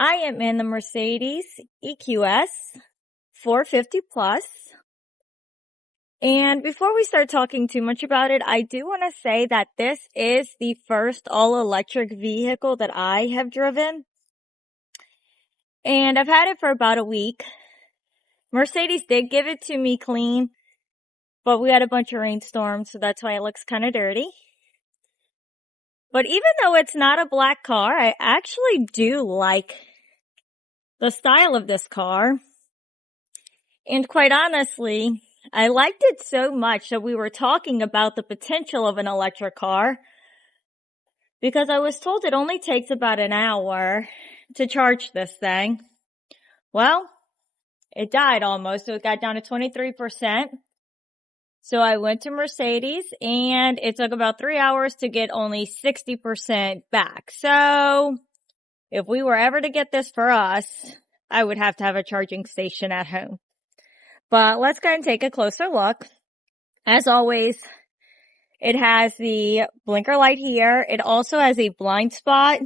I am in the Mercedes EQS 450 Plus. And before we start talking too much about it, I do want to say that this is the first all-electric vehicle that I have driven. And I've had it for about a week. Mercedes did give it to me clean, but we had a bunch of rainstorms, so that's why it looks kind of dirty. But even though it's not a black car, I actually do like the style of this car. And quite honestly, I liked it so much that we were talking about the potential of an electric car because I was told it only takes about an hour to charge this thing. Well, it died almost, so it got down to 23%. So I went to Mercedes and it took about 3 hours to get only 60% back. So if we were ever to get this for us, I would have to have a charging station at home. But let's go ahead and take a closer look. As always, it has the blinker light here. It also has a blind spot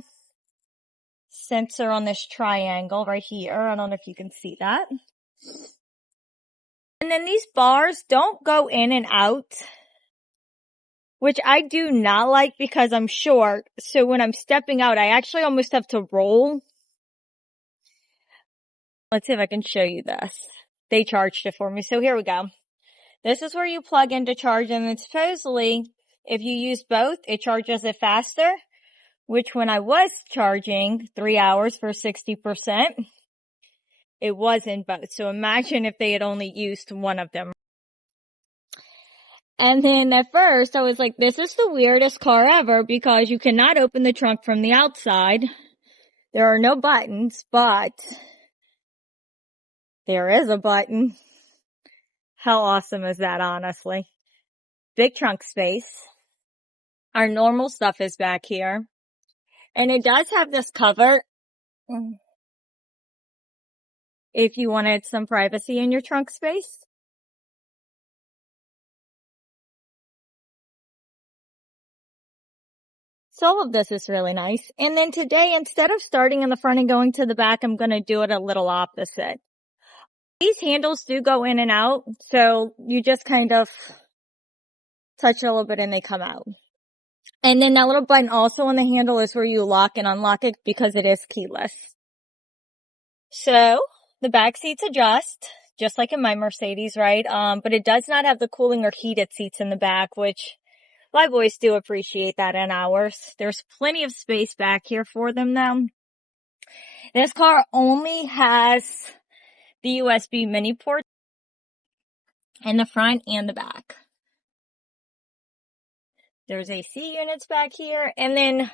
sensor on this triangle right here. I don't know if you can see that. And then these bars don't go in and out, which I do not like because I'm short. So when I'm stepping out, I actually almost have to roll. Let's see if I can show you this. They charged it for me. So here we go. This is where you plug in to charge, and then supposedly, if you use both, it charges it faster, which when I was charging 3 hours for 60%, it was in both. So imagine if they had only used one of them. And then at first, I was like, this is the weirdest car ever because you cannot open the trunk from the outside. There are no buttons, but there is a button. How awesome is that, honestly? Big trunk space. Our normal stuff is back here. And it does have this cover if you wanted some privacy in your trunk space. So all of this is really nice. And then today, instead of starting in the front and going to the back, I'm going to do it a little opposite. These handles do go in and out, so you just kind of touch it a little bit and they come out. And then that little button also on the handle is where you lock and unlock it because it is keyless. So the back seats adjust, just like in my Mercedes, right? But it does not have the cooling or heated seats in the back, which my boys do appreciate that in ours. There's plenty of space back here for them though. This car only has the USB mini port in the front and the back. There's AC units back here. And then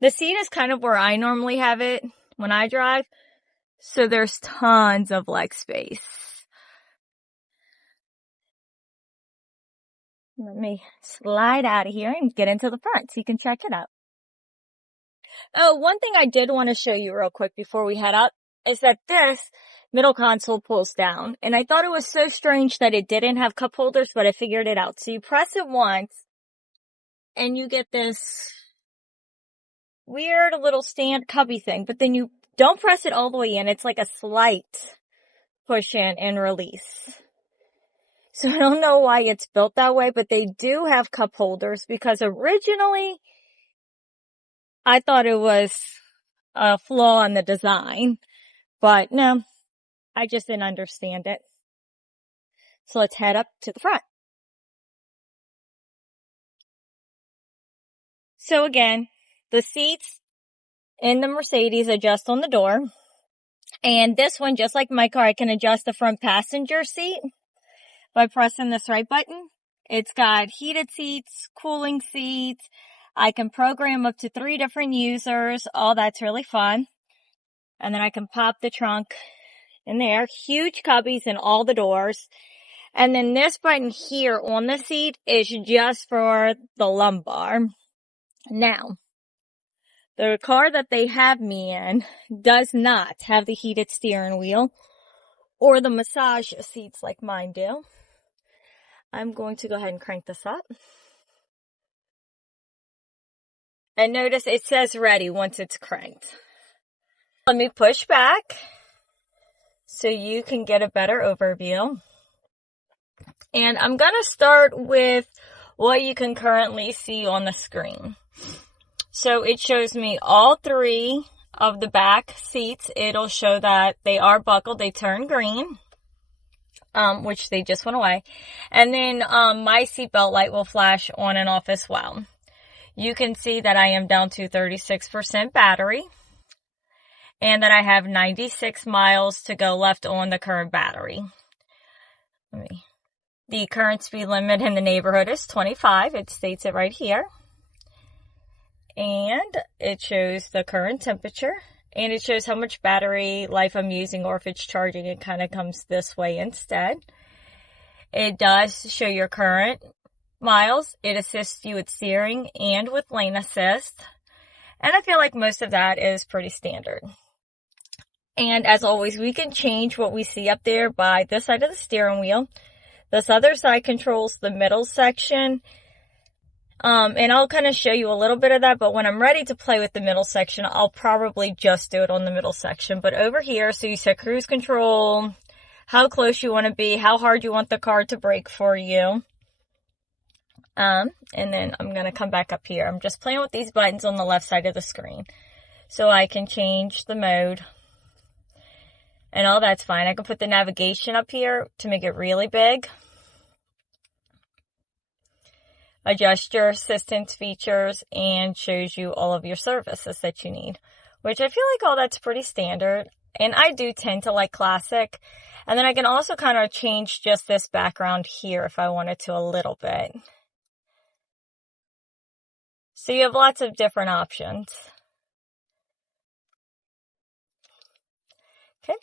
the seat is kind of where I normally have it when I drive. So there's tons of leg space. Let me slide out of here and get into the front so you can check it out. Oh, one thing I did want to show you real quick before we head up is that this middle console pulls down. And I thought it was so strange that it didn't have cup holders, but I figured it out. So you press it once and you get this weird little stand cubby thing, but then you don't press it all the way in. It's like a slight push in and release. So I don't know why it's built that way, but they do have cup holders because originally I thought it was a flaw in the design, but no, I just didn't understand it. So let's head up to the front. So again, the seats in the Mercedes adjust on the door. And this one, just like my car, I can adjust the front passenger seat by pressing this right button. It's got heated seats, cooling seats. I can program up to 3 different users. Oh, that's really fun. And then I can pop the trunk in there. Huge cubbies in all the doors. And then this button here on the seat is just for the lumbar. Now, the car that they have me in does not have the heated steering wheel or the massage seats like mine do. I'm going to go ahead and crank this up. And notice it says ready once it's cranked. Let me push back so you can get a better overview. And I'm going to start with what you can currently see on the screen. So it shows me all three of the back seats. It'll show that they are buckled. They turn green, which they just went away. And then my seatbelt light will flash on and off as well. You can see that I am down to 36% battery and that I have 96 miles to go left on the current battery. The current speed limit in the neighborhood is 25. It states it right here. And it shows the current temperature. And it shows how much battery life I'm using, or if it's charging, it kind of comes this way instead. It does show your current miles. It assists you with steering and with lane assist. And I feel like most of that is pretty standard. And as always, we can change what we see up there by this side of the steering wheel. This other side controls the middle section. And I'll kind of show you a little bit of that, but when I'm ready to play with the middle section, I'll probably just do it on the middle section. But over here, so you set cruise control, how close you want to be, how hard you want the car to brake for you. And then I'm going to come back up here. I'm just playing with these buttons on the left side of the screen. So I can change the mode. And all that's fine. I can put the navigation up here to make it really big. Adjust your assistance features, and shows you all of your services that you need, which I feel like all that's pretty standard. And I do tend to like classic. And then I can also kind of change just this background here if I wanted to a little bit. So you have lots of different options. Okay.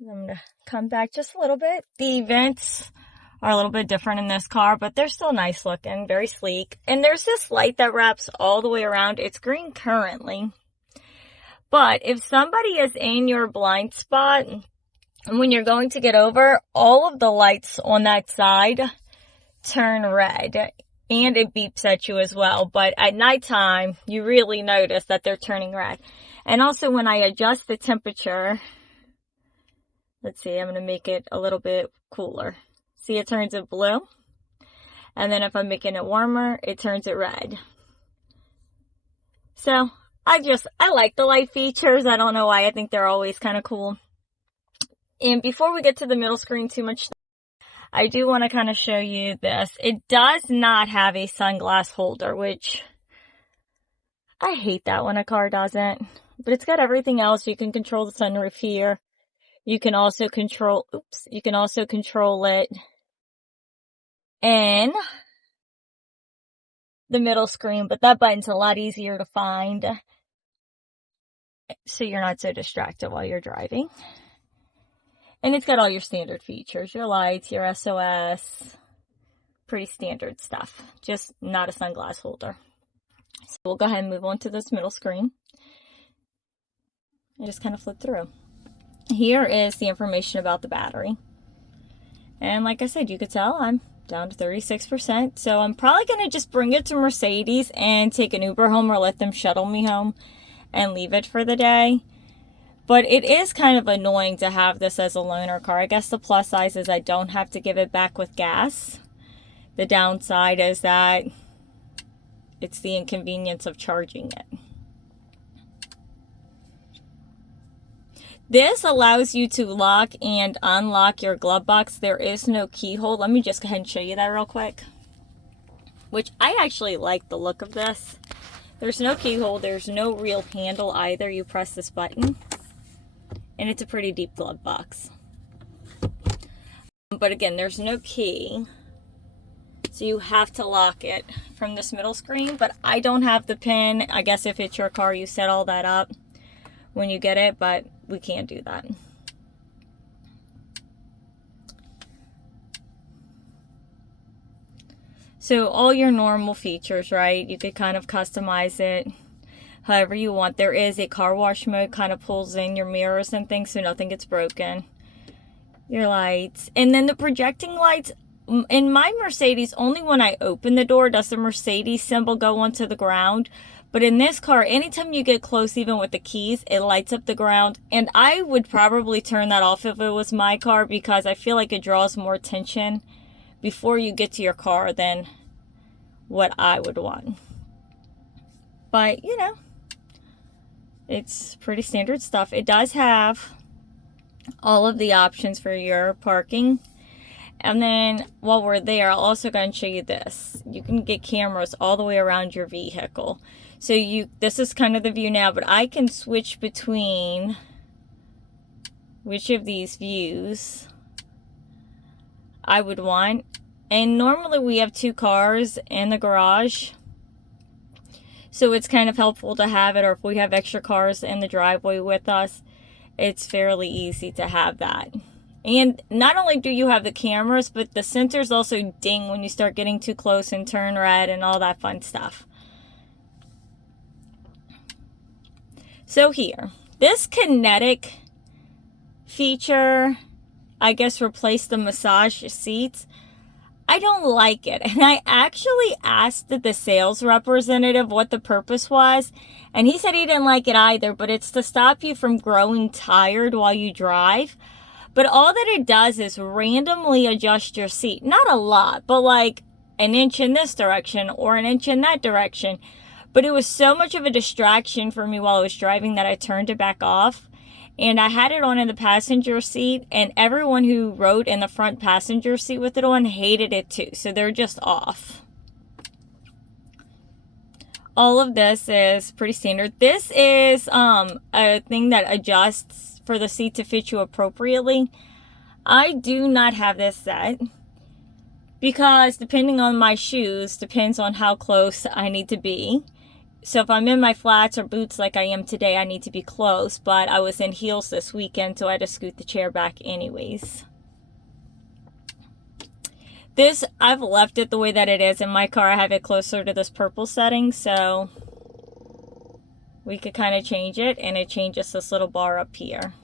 I'm going to come back just a little bit. The vents are a little bit different in this car, but they're still nice looking, very sleek. And there's this light that wraps all the way around. It's green currently. But if somebody is in your blind spot, when you're going to get over, all of the lights on that side turn red. And it beeps at you as well. But at nighttime, you really notice that they're turning red. And also when I adjust the temperature, let's see, I'm going to make it a little bit cooler. See, it turns it blue. And then if I'm making it warmer, it turns it red. So, I like the light features. I don't know why. I think they're always kind of cool. And before we get to the middle screen too much, I do want to kind of show you this. It does not have a sunglass holder, which I hate that when a car doesn't. But it's got everything else. You can control the sunroof here. You can also control it in the middle screen, but that button's a lot easier to find, so you're not so distracted while you're driving. And it's got all your standard features, your lights, your SOS, pretty standard stuff, just not a sunglass holder. So we'll go ahead and move on to this middle screen. I just kind of flip through. Here is the information about the battery. And like I said, you could tell I'm down to 36%. So I'm probably going to just bring it to Mercedes and take an Uber home, or let them shuttle me home and leave it for the day. But it is kind of annoying to have this as a loaner car. I guess the plus size is I don't have to give it back with gas. The downside is that it's the inconvenience of charging it. This allows you to lock and unlock your glove box. There is no keyhole. Let me just go ahead and show you that real quick. Which I actually like the look of this. There's no keyhole. There's no real handle either. You press this button. And it's a pretty deep glove box. But again, there's no key. So you have to lock it from this middle screen. But I don't have the pin. I guess if it's your car, you set all that up when you get it. But we can't do that. So all your normal features, right? You could kind of customize it however you want. There is a car wash mode, kind of pulls in your mirrors and things so nothing gets broken. Your lights. And then the projecting lights. In my Mercedes, only when I open the door does the Mercedes symbol go onto the ground. But in this car, anytime you get close, even with the keys, it lights up the ground. And I would probably turn that off if it was my car, because I feel like it draws more attention before you get to your car than what I would want. But, you know, it's pretty standard stuff. It does have all of the options for your parking. And then while we're there, I'll also go and show you this. You can get cameras all the way around your vehicle. So this is kind of the view now, but I can switch between which of these views I would want. And normally we have 2 cars in the garage, so it's kind of helpful to have it, or if we have extra cars in the driveway with us, it's fairly easy to have that. And not only do you have the cameras, but the sensors also ding when you start getting too close and turn red and all that fun stuff. So here, this kinetic feature, I guess, replaced the massage seats. I don't like it. And I actually asked the sales representative what the purpose was, and he said he didn't like it either, but it's to stop you from growing tired while you drive. But all that it does is randomly adjust your seat. Not a lot, but like an inch in this direction or an inch in that direction. But it was so much of a distraction for me while I was driving that I turned it back off. And I had it on in the passenger seat, and everyone who rode in the front passenger seat with it on hated it too. So they're just off. All of this is pretty standard. This is a thing that adjusts for the seat to fit you appropriately. I do not have this set, because depending on my shoes, depends on how close I need to be. So if I'm in my flats or boots like I am today, I need to be close, but I was in heels this weekend, so I had to scoot the chair back anyways. This, I've left it the way that it is. In my car, I have it closer to this purple setting, so we could kind of change it, and it changes this little bar up here.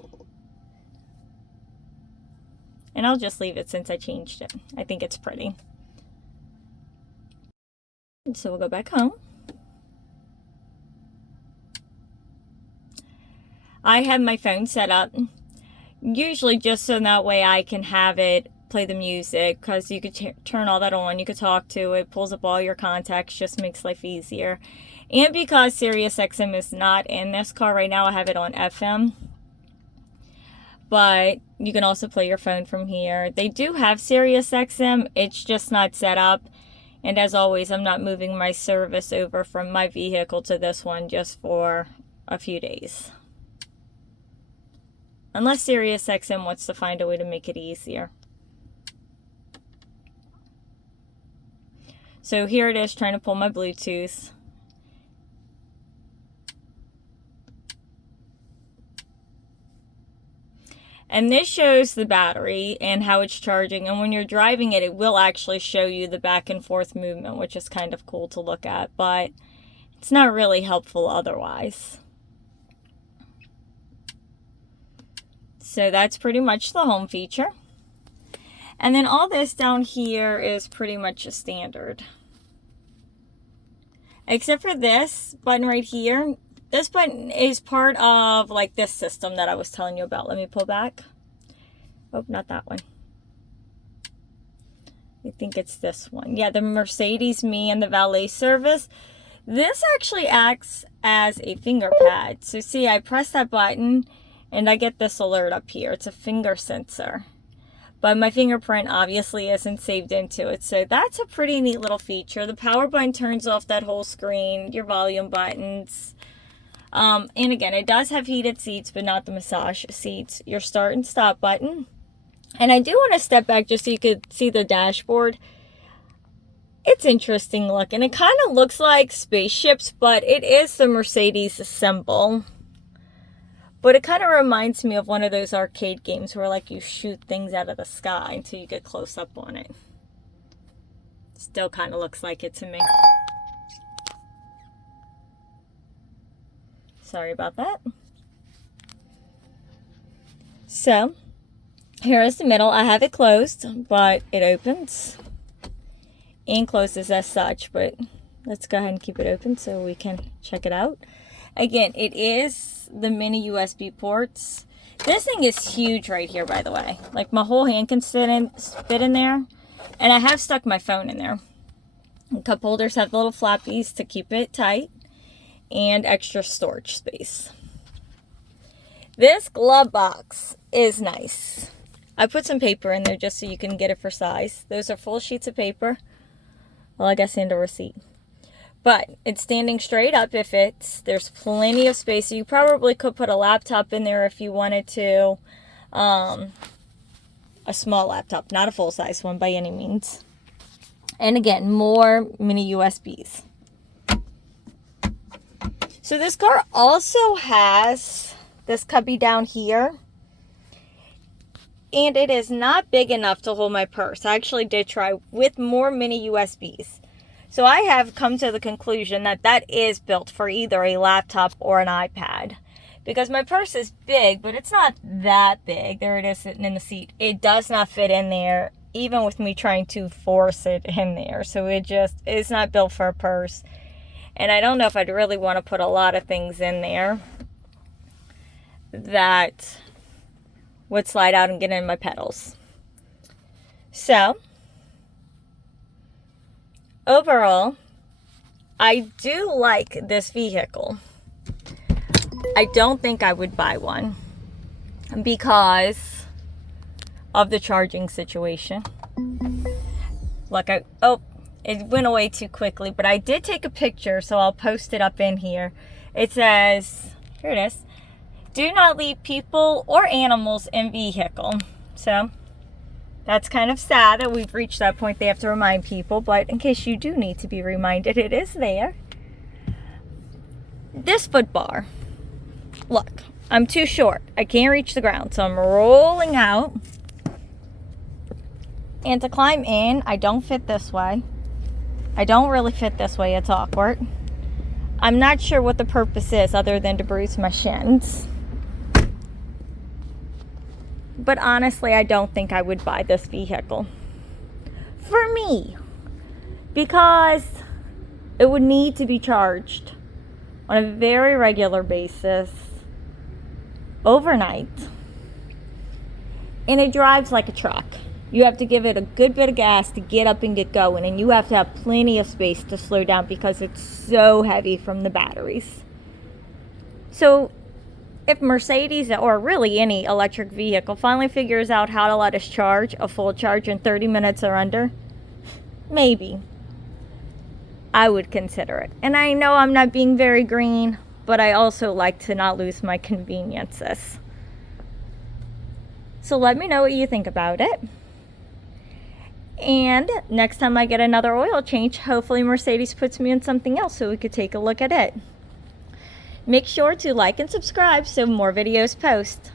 And I'll just leave it since I changed it. I think it's pretty. So we'll go back home. I have my phone set up, usually just so that way I can have it play the music, because you could turn all that on, you could talk to it, pulls up all your contacts, just makes life easier. And because Sirius XM is not in this car right now, I have it on FM. But you can also play your phone from here. They do have Sirius XM, it's just not set up. And as always, I'm not moving my service over from my vehicle to this one just for a few days. Unless Sirius XM wants to find a way to make it easier. So here it is, trying to pull my Bluetooth. And this shows the battery and how it's charging. And when you're driving it, it will actually show you the back and forth movement, which is kind of cool to look at. But it's not really helpful otherwise. So that's pretty much the home feature. And then all this down here is pretty much a standard. Except for this button right here. This button is part of like this system that I was telling you about. Let me pull back. Oh, not that one. I think it's this one. Yeah, the Mercedes Me and the valet service. This actually acts as a finger pad. So see, I press that button and I get this alert up here. It's a finger sensor. But my fingerprint obviously isn't saved into it. So that's a pretty neat little feature. The power button turns off that whole screen. Your volume buttons. And again, it does have heated seats, but not the massage seats. Your start and stop button. And I do want to step back just so you could see the dashboard. It's interesting looking. It kind of looks like spaceships, but it is the Mercedes symbol. But it kind of reminds me of one of those arcade games where like you shoot things out of the sky until you get close up on it. Still kind of looks like it to me. Sorry about that. So, here is the middle. I have it closed, but it opens and closes as such. But let's go ahead and keep it open so we can check it out. Again, it is the mini USB ports. This thing is huge right here, by the way. Like, my whole hand can fit in there. And I have stuck my phone in there. The cup holders have the little flappies to keep it tight. And extra storage space. This glove box is nice. I put some paper in there just so you can get it for size. Those are full sheets of paper. Well, I guess and a receipt. But it's standing straight up. It fits. There's plenty of space. So you probably could put a laptop in there if you wanted to. A small laptop, not a full-size one by any means. And again, more mini USBs. So this car also has this cubby down here. And it is not big enough to hold my purse. I actually did try with more mini USBs. So I have come to the conclusion that that is built for either a laptop or an iPad. Because my purse is big, but it's not that big. There it is sitting in the seat. It does not fit in there, even with me trying to force it in there. So it's not built for a purse. And I don't know if I'd really want to put a lot of things in there that would slide out and get in my pedals. So, overall, I do like this vehicle. I don't think I would buy one because of the charging situation. Like it went away too quickly, but I did take a picture, so I'll post it up in here. It says, here it is, do not leave people or animals in vehicle. So that's kind of sad that we've reached that point. They have to remind people, but in case you do need to be reminded, it is there. This foot bar, look, I'm too short. I can't reach the ground, so I'm rolling out. And to climb in, I don't fit this way. I don't really fit this way. It's awkward. I'm not sure what the purpose is other than to bruise my shins. But honestly, I don't think I would buy this vehicle. For me. Because it would need to be charged on a very regular basis. Overnight. And it drives like a truck. You have to give it a good bit of gas to get up and get going. And you have to have plenty of space to slow down because it's so heavy from the batteries. So if Mercedes, or really any electric vehicle, finally figures out how to let us charge a full charge in 30 minutes or under, maybe I would consider it. And I know I'm not being very green, but I also like to not lose my conveniences. So let me know what you think about it. And next time I get another oil change, hopefully Mercedes puts me in something else so we could take a look at it. Make sure to like and subscribe so more videos post.